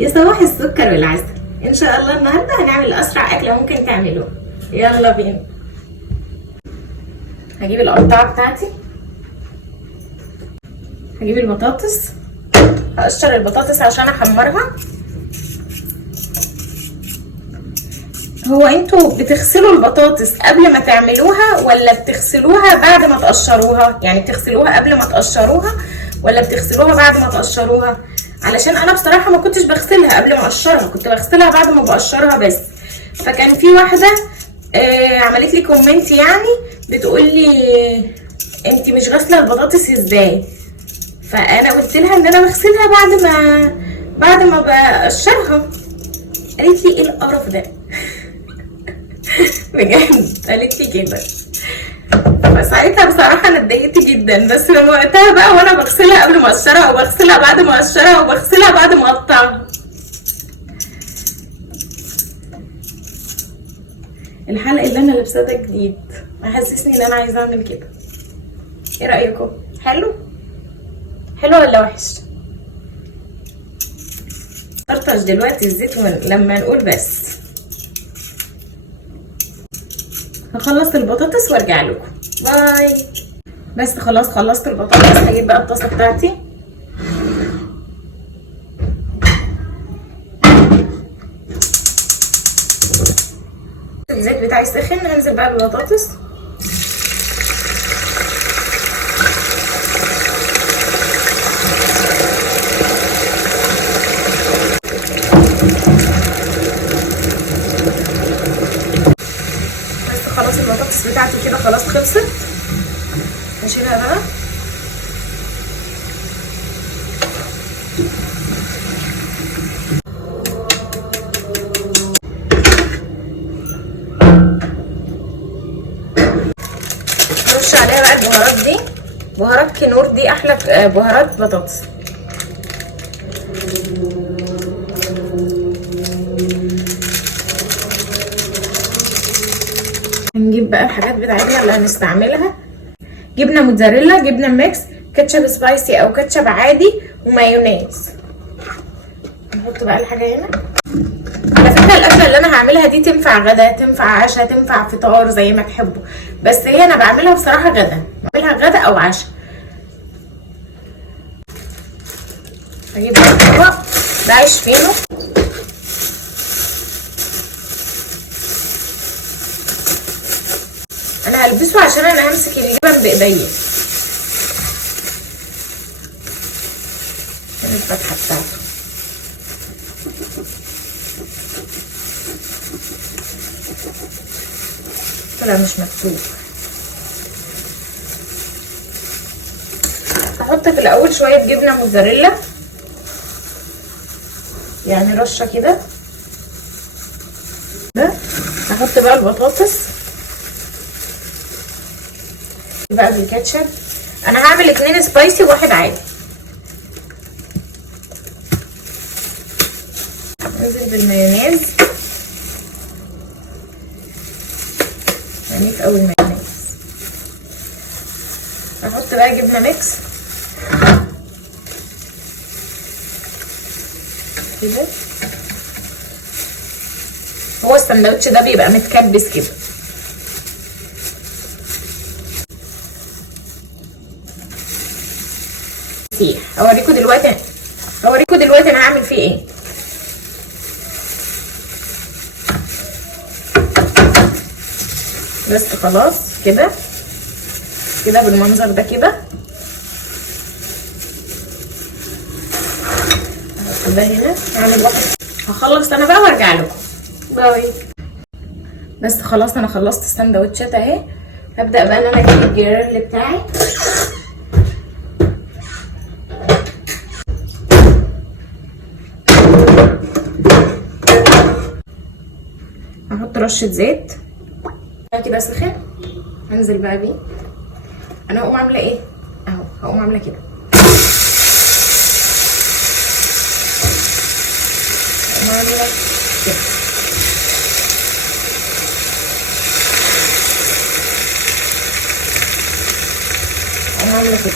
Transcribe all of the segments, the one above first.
يا صباح السكر والعسل. ان شاء الله النهارده هنعمل اسرع اكله ممكن تعملوها. يلا بينا. هجيب القطاعه بتاعتي، هجيب البطاطس، هقشر البطاطس عشان احمرها. هو انتوا بتغسلوا البطاطس قبل ما تعملوها ولا بتغسلوها بعد ما تقشروها؟ يعني بتغسلوها قبل ما تقشروها ولا بتغسلوها بعد ما تقشروها؟ علشان انا بصراحه ما كنتش بغسلها قبل ما اقشرها، كنت بغسلها بعد ما بقشرها بس. فكان في واحده عملت لي كومنت يعني بتقول لي انت مش غاسله البطاطس ازاي؟ فانا قلت لها ان انا بغسلها بعد ما بقشرها. قالت لي ايه القرف ده؟ بجد قالت لي كده. فساعتها بصراحه انا اتضايقت جدا، بس من وقتها بقى وانا بغسلها قبل ما اقشرها وبغسلها بعد ما اقشرها وبغسلها بعد ما اقطعها. الحلقه اللي انا لابساه ده جديد، محسسني ان انا عايزه اعمل كده. ايه رايكم؟ حلو ولا وحش؟ طرطش دلوقتي الزيت لما نقول بس. هخلص البطاطس وارجع لكم. باي. بس خلاص خلصت البطاطس. هجيب بقى الطاسه بتاعتي، الزيت بتاعي سخن. هنزل بقى بالبطاطس. بس خلاص البطاطس بتاعتي كده خلاص خلصت. هشيلها بقى. نرش عليها بقى البهارات دي، بهارات كنور دي احلى بهارات بطاطس. هنجيب بقى الحاجات بتاعتنا اللي هنستعملها. جبنه موتزاريلا، جبنه ميكس، كاتشب سبايسي او كاتشب عادي، ومايونيز. نحط بقى الحاجه هنا. على فكره الاكله اللي انا هعملها دي تنفع غدا، تنفع عشاء، تنفع فطار، زي ما تحبوا، بس هي انا بعملها بصراحه غدا، بعملها غدا او عشاء. هجيب بقى الطبق ده عيش فينو. انا هلبسه عشان انا همسك الجبن بايديا. الفتحه بتاعته طلع مش مكتوب. هحط في الاول شويه جبنه موتزاريلا، يعني رشه كده. ده هحط بقى البطاطس بقى بالكاتشب. انا هعمل 2 سبايسي وواحد عادي. انزل بالمايونيز، عنيف قوي المايونيز. هحط بقى جبنه ميكس كده. هو السندوتش ده بيبقى متكبس كده. هوريكم دلوقتي انا هعمل فيه ايه. بس خلاص كده بالمنظر ده كده. هحط ده هنا. هعمل واحد. هخلص انا بقى وارجع لكم. باي. بس خلاص انا خلصت السندوتشات اهي. هبدا بقى ان انا اجيب الجريل بتاعي. هحط رشه زيت. دلوقتي بقى سخن. هنزل بقى بيه. انا هقوم عامله ايه اهو، هقوم عامله كده. هقوم عامله كده. هقوم عامله كده.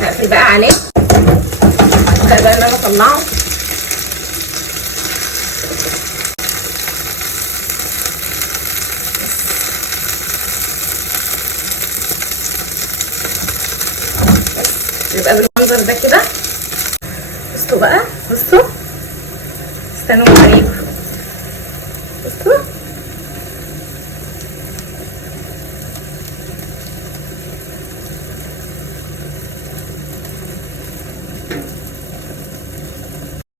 هقفل بقى عليه. هبدأ بقى ان انا اطلعه. يبقى بالمنظر ده كده. بصوا بقى، بصوا، استنوا اوريكم.